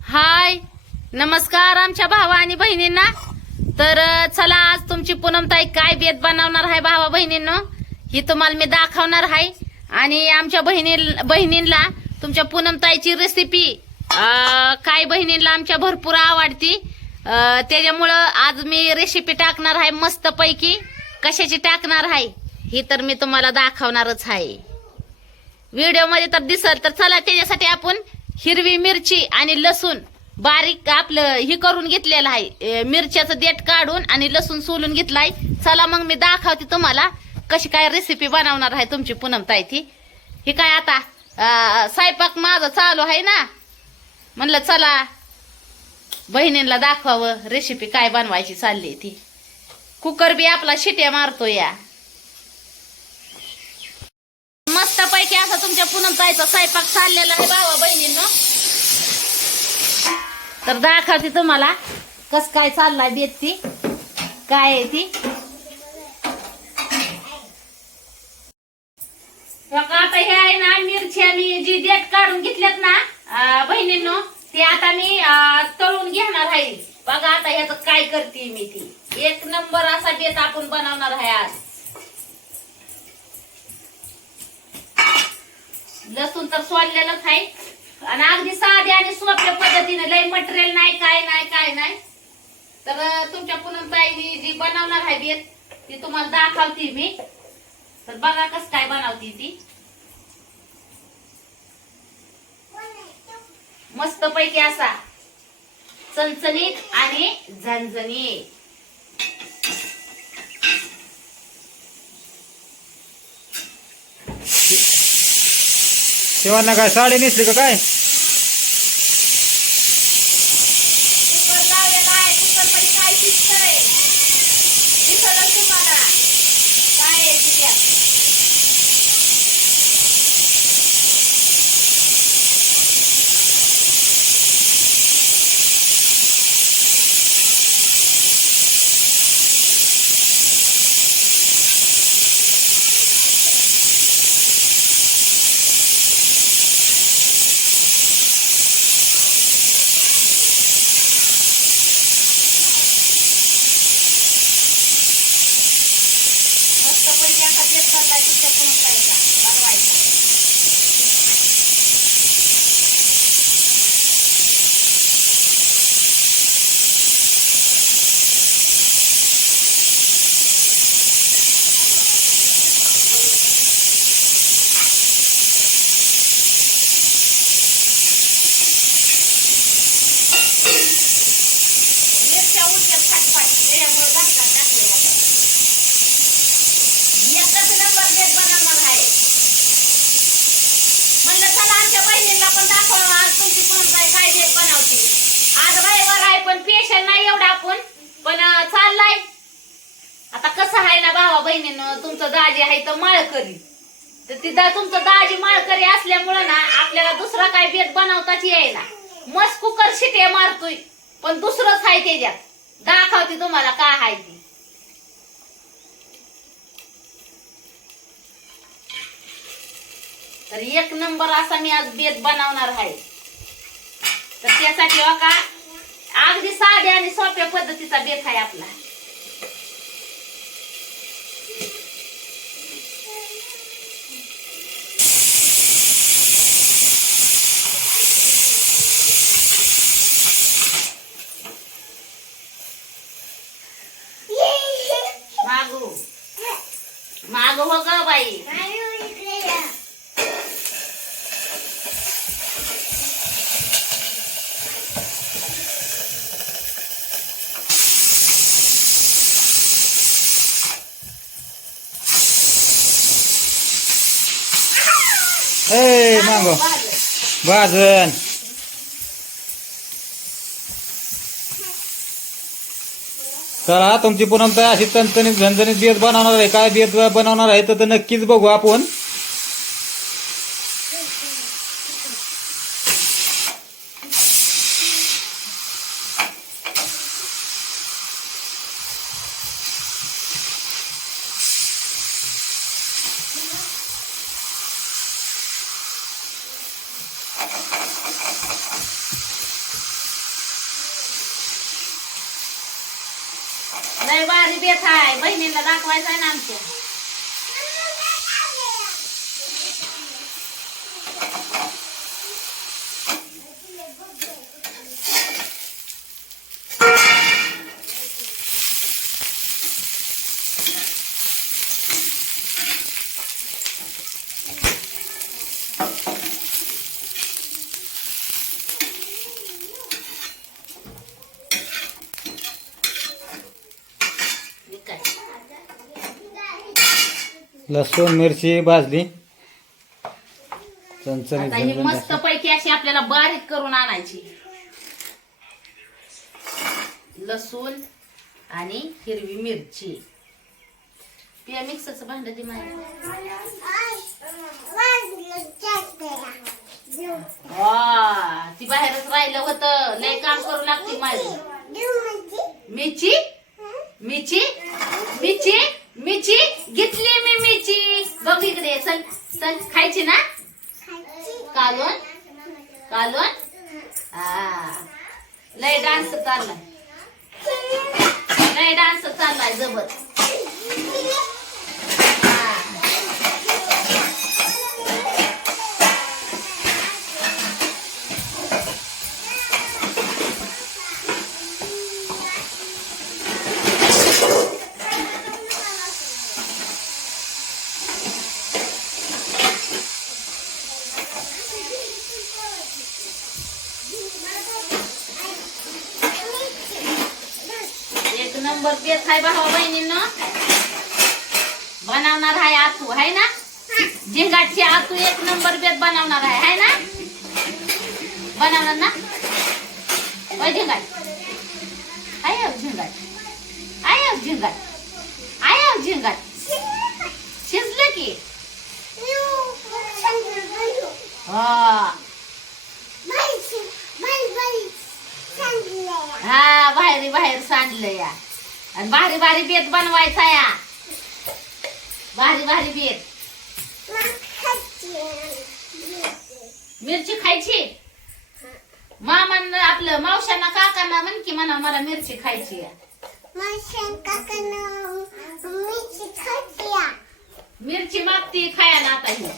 हाय, नमस्कार आमच्या भावा आणि बहिणींना. तर चला, आज तुमची पूनमताई काय बेत बनवणार आहे भावा बहिणींनो, ही तुम्हाला मी दाखवणार आहे. आणि आमच्या बहिणींना तुमच्या पूनमताईची रेसिपी काय बहिणींना आमच्या भरपूर आवडती. त्याच्यामुळं आज मी रेसिपी टाकणार आहे मस्त पैकी. कशाची टाकणार आहे ही तर मी तुम्हाला दाखवणारच आहे. व्हिडिओ मध्ये तर दिसल. तर चला, त्याच्यासाठी आपण हिरवी मिरची आणि लसूण बारीक आपलं ही करून घेतलेलं आहे. मिरच्याचं देठ काढून आणि लसूण सोलून घेतलाय. चला मग मी दाखवते तुम्हाला कशी काय रेसिपी बनवणार आहे तुमची पूनमताई. ती ही काय आता स्वयंपाक माझा चालू आहे ना, म्हणलं चला बहिणींना दाखवावं रेसिपी काय बनवायची चालली. ती कुकर बी आपला शिट्या मारतो या मस्त पैकी. असा तुमच्या पूनमताईचा स्वयंपाक चाललेला आहे भावा बहिणींनो. तर दाखवते तुम्हाला कस काय चाललाय बेत. ती काय आहे ती आता हे आहे ना, मिरची आणि जी देठ काढून घेतल्यात ना बहिणींनो, ती आता मी तळून घेणार आहे. बघा आता ह्याचं काय करते मी. ती एक नंबर असा बेत आपण बनवणार आहे आज. लसूण तर सोडलेलंच आहे आणि अगदी साध्या आणि सोप्या पद्धतीने, लय मटेरियल नाही, काय नाही. तर तुमच्या पूनमताईने जी बनवणार आहे बेत ती तुम्हाला दाखवते मी. तर बघा कस काय बनवते ती. मस्त पैकी असा चणचणीत आणि झणझणीत. तेव्हा काय साडी नेसली का काय? कुकर लावलेला आहे. कुकर मध्ये काय शिजतंय दिसतच तुम्हाला काय आहे त्यात. आज रविवार आहे पण पेशल नाही एवढा आपण पण चाललाय. आता कसं आहे ना भावा बहिणीनं, तुमचं दाजी आहे तर माळकरी. तर तिथं तुमचं दाजी माळकरी असल्यामुळं ना आपल्याला दुसरा काय बेत बनवताच यायला. मस्त कुकर शिट्या मारतोय पण दुसरंच आहे त्याच्यात. दाखवते तुम्हाला काय आहे ती. तर एक नंबर असा मी आज बेत बनवणार आहे. तर त्यासाठी का अगदी साध्या आणि सोप्या पद्धतीचा बेत आहे आपला. मागू हो ग बाई. ए मागो भाजन. चला, तुमची पूनमताई अशी चणचणीत झणझणीत बेत बनवणार आहे. काय बेत बनवणार आहे तर नक्कीच बघू आपण. लय भारी बेत आहे, बहिणीला दाखवायचा आहे ना आमच्या. लसूण मिरची भाजली आता ही मस्त पैकी अशी आपल्याला बारीक करून आणायची. लसूण आणि हिरवी मिरची. पिया मिक्सरचं भांड दे मला. ती बाहेरच राहिलं होतं, लय काम करू लागते माझी. मिरची मिरची मिरची मिरची घेतली मी मिरची. बघ इकडे, चल चल खायची ना. कालवण कालवण. लय डान्स चाललाय, लय डान्स चाललाय जबर. नंबर बेत आहे भावा बहिणींनो. बनवणार आहे आतू, आहे ना. झिंगाटची आतू एक नंबर बेत बनवणार आहे ना. बनवणार ना झिंगाट. आहे झिंगाट, आहे झिंगाट, आहे झिंगाट. शिजलं की हा बाहेर बाहेर सांडलं या. आणि भारी भारी बेत बनवायचा या. भारी भारी बेत. मिरची खायची. मामान आपलं मावशांना काकांना म्हण की म्हणा मला मिरची खायची आहे. मिरची मागती खायला आता ही.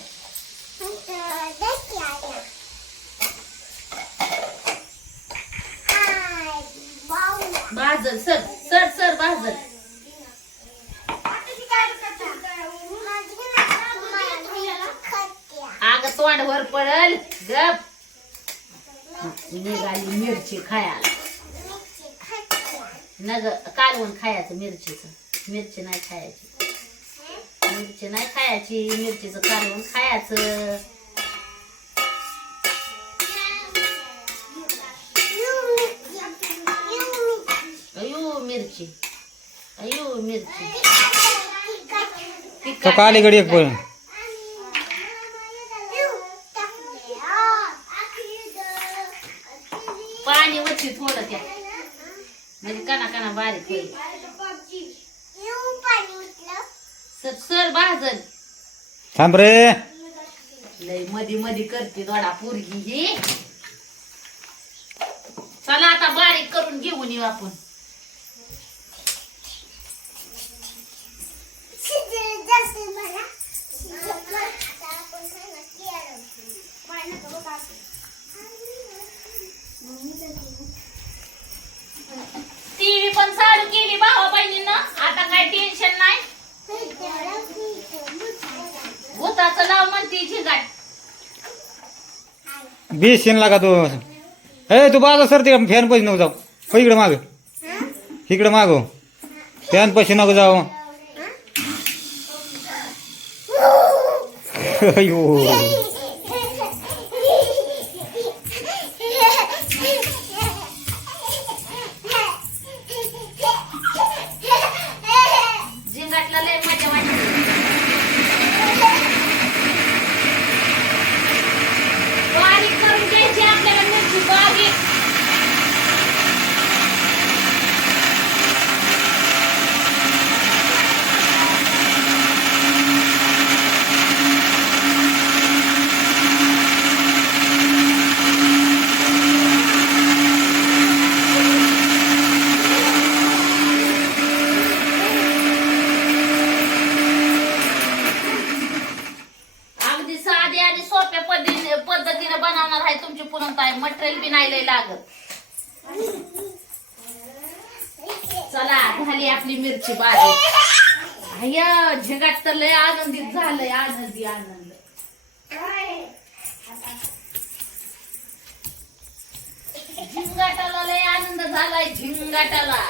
भाजल सर सर सर भाजल. आग तोंडवर पडल गप. निघाली मिरची खायला. नग कालवण खायचं मिरचीचं. मिरची नाही खायची, मिरची नाही खायची. मिरचीचं कालवण खायचं. अयो मिरची, अयो मिरची. तो कालीगडी एक पण पाणी वरची थोडं त्या, म्हणजे कणा कणा बारीक होईल. सर सर भाजल. थांब रे. लय मधी मधी करते दोडा पोरगी ही. चला आता बारीक करून घेऊन येऊ आपण. टीव्ही पण चालू केली भावा बहिणीनं. आता काय टेन्शन नाही. भूताचं लाव म्हणते झिंगाट. बीस लागा तू. तू बाजू सर ते फॅन पैसे नको जाऊ. हो इकडे माग, इकडे मागो. फॅन पैसे नको जाऊ. अयो झिंगाटला लय मजा वाटते. बारीक करून घ्यायची आपल्याला मिरची बारीक. बी नाही लय लागत. चला झाली आपली मिरची बारीक. अय्या झिंगाट तर लय आनंदित झालंय. आनंदी आनंद. झिंगाटाला लय आनंद झालाय. झिंगाटाला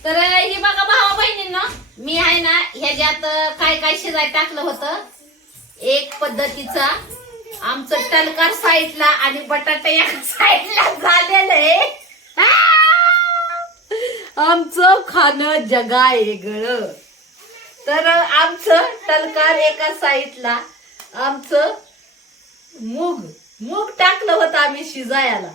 तर ही बघा भावा बहिणींनो, मी आहे ना ह्याच्यात काय काय शिजाय टाकलं होतं. एक पद्धतीचा आमचं टलकार साईडला आणि बटाटा एका साईडला झालेलं आहे. आमचं खाणं जगा वेगळं. तर आमचं टलकार एका साईडला, आमचं मूग मूग टाकलं होतं आम्ही शिजायला.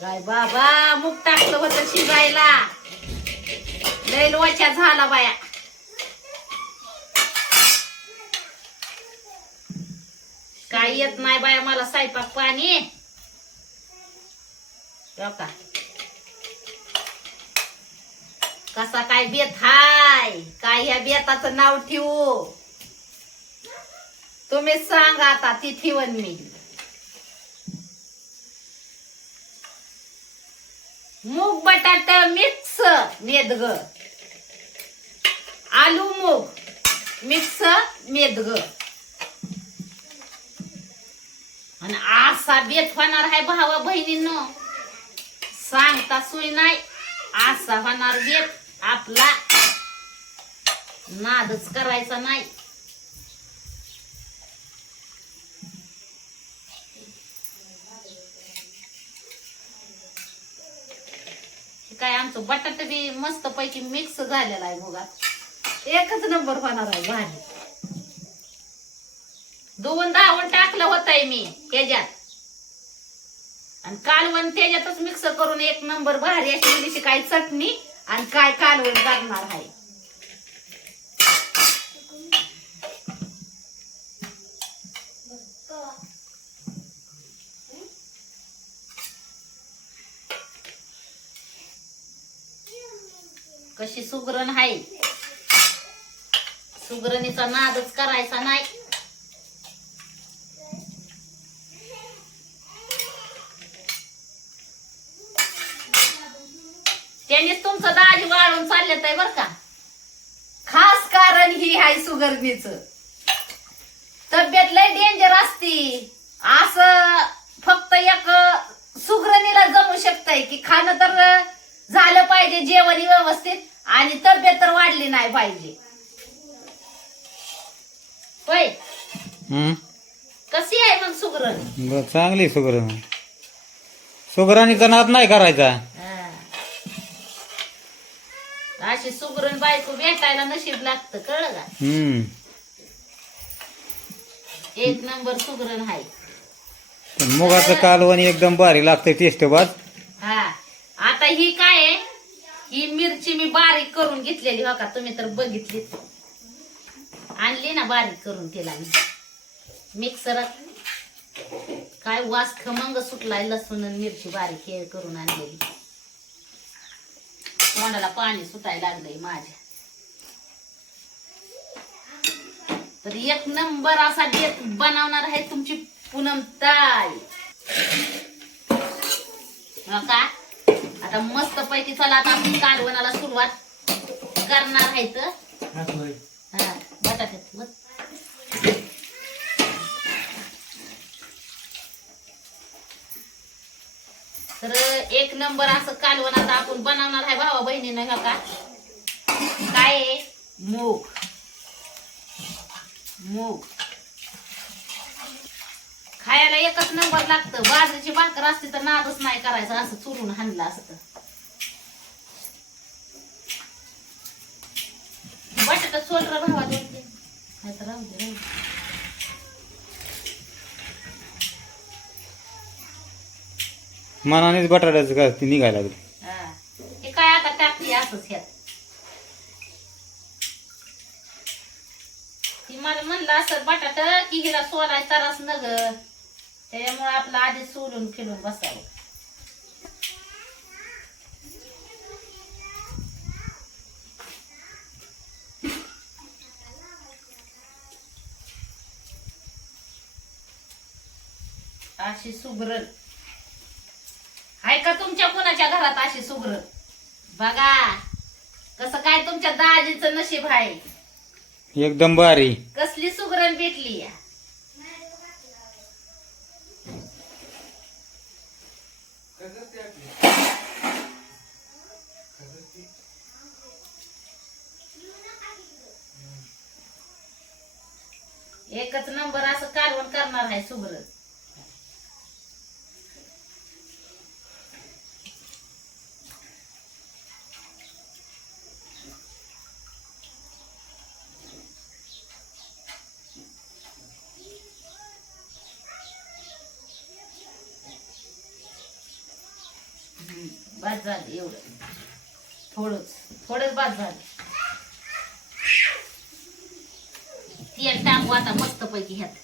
काय बाबा मूग टाकलं होतं शिजायला. लय लोचा झाला बाया. काय येत नाही बाया मला स्वयंपाक पाणी. का कसा काय बेत हाय. काय ह्या बेताचं नाव ठेवू तुम्ही सांगा. आता ती ठेवन मी. मूग बटाटा मिक्स मेदग. आलू मूग मिक्स मेदग. आणि असा बेत होणार आहे भावा बहिणींनो, सांगता सोय नाही. असा होणार बेत. आपला नादच करायचा नाही. काय आमचं बटाटा बी मस्त पैकी मिक्स झालेला आहे मुगात. एकच नंबर होणार आहे भाजी. 2 धावण टाकलं होतंय मी त्याच्यात. आणि कालवण त्याच्यातच मिक्स करून एक नंबर भारी अशी काय चटणी आणि काय कालवण करणार आहे. कशी सुगरण आहे. सुगरणीचा नादच करायचा नाही. त्यांनीच तुमचं दाजी वाळून चाललेत आहे बर का. खास कारण ही आहे सुगरणीचं. तब्येत लय डेंजर असती. असं फक्त एक सुगरणीला जमू शकतंय की खाणं तर झालं पाहिजे जेवण व्यवस्थित आणि तब्येत तर वाढली नाही पाहिजे. होय कशी आहे मग सुगरण. चांगली सुगरण. सुगरणीचा नाद नाही करायचा. अशी सुगरण बायको भेटायला नशीब लागतं कळलं का. एक नंबर सुगरण आहे. मुगाचं कालवण एकदम भारी लागतंय टेस्ट बाज. हा आता ही काय आहे. ही मिरची मी बारीक करून घेतलेली हो का. तुम्ही तर बघितली. आणली ना बारीक करून तिला मी मिक्सरात. काय वास खमंग सुटलाय. लसूण आणि मिरची बारीक करून आणलेली. तोंडाला पाणी सुटायला लागलंय माझ्या. तर एक नंबर असा बेत बनवणार आहे तुमची पूनमताई. का आता मस्त पैकी चला आता आपण कालवणाला सुरुवात करणार आहे. तर बटाट्यात तर एक नंबर असं कालवण आता आपण बनवणार आहे भावा बहिणीनं. का काय आहे. मूग मूग खायला एकच नंबर लागतं. बाजरीची भाकर असते तर नादच नाही करायचं. असं चुरून हाणलं असतं. बटाटा सोड रे भावा. नाही तर राहू दे. मनानेच बटाट्याचं काय ते निघायला लागले. हे काय आता टाकली असंच ह्यात. ती मला म्हणलं असं बटाटा की हिला सोलाय तरास न ग. त्याच्यामुळे आपलं आधी सोलून खेळून बसावं. अशी सुगरण आहे का तुमच्या कोणाच्या घरात अशी सुगरण? बघा कसं काय तुमच्या दाजीचं नशीब आहे. एकदम भारी. कसली सुगरण भेटली या. एकच नंबर असं कालवण करणार आहे सुगरण. बाद झालं एवढं. थोडंच बाद झालं. तेल टाकू आता मस्त पैकी ह्यात.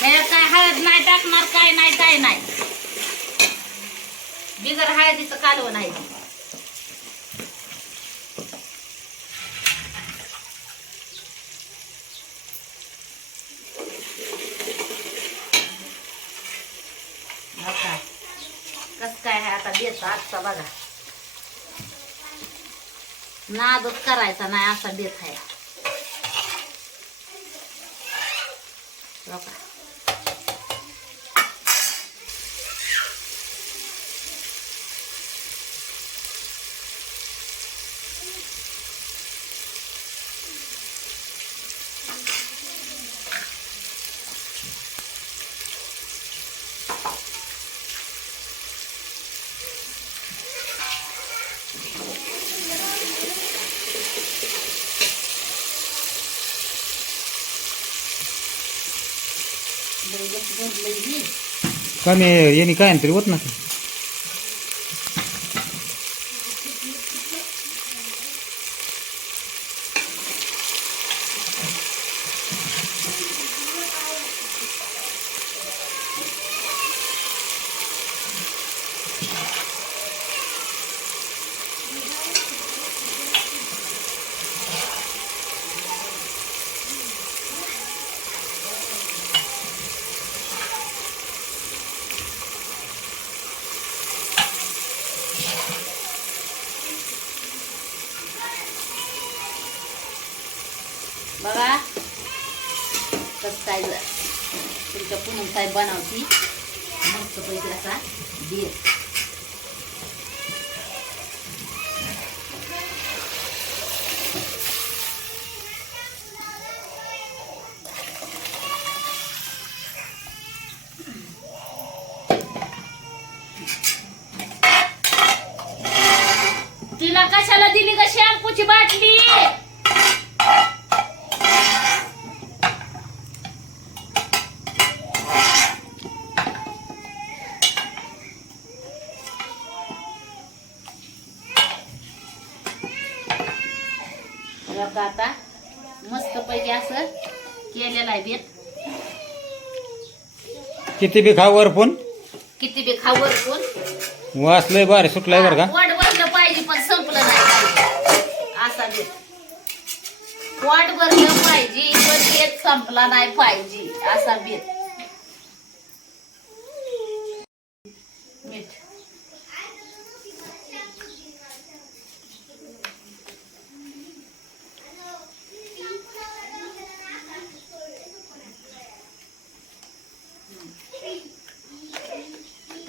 ह्याच्यात काय हळद नाही टाकणार, काय नाही. बिगर हळदीचं कालवण आहे. कस काय आहे आता बेत आजचा बघा. नादच करायचा नाही असा बेत आहे. बघा कमी यांनी काय तरी होत ना. बघा कसं काय तुमच्या पुनम साहेब बनवती मस्त पैकी असा बेत. तिला कशाला दिली का शॅम्पूची बाटली? आता मस्त पैकी असं केलेलं आहे बेत. किती बी खाऊ वरपून, किती बी खाऊ वरपून वास लय भारी सुटलाय बरं का. पोट भरलं पाहिजे पण संपलं नाही असा बेत. पोट भरलं पाहिजे पण बेत संपला नाही पाहिजे असा बेत. मीठ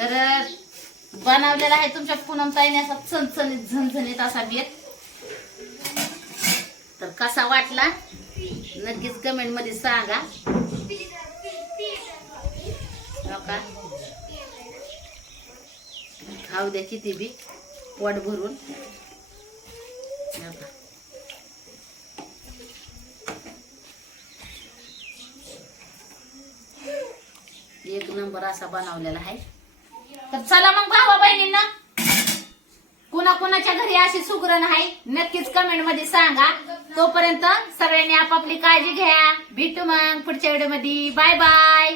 तर बनवलेला आहे तुमच्या पूनमताईने असा चणचणीत झणझणीत असा बेत. तर कसा वाटला नक्कीच कमेंट मध्ये सांगा. हो का? खाऊ द्या किती बी पोट भरून. हो का? एक नंबर असा बनवलेला आहे. तर चला मग भावा बहिणींना, कुणाच्या घरी अशी सुगरण आहे नक्कीच कमेंट मध्ये सांगा. तोपर्यंत सगळ्यांनी आपापली काळजी घ्या. भेटू मग पुढच्या व्हिडिओ मध्ये. Bye bye.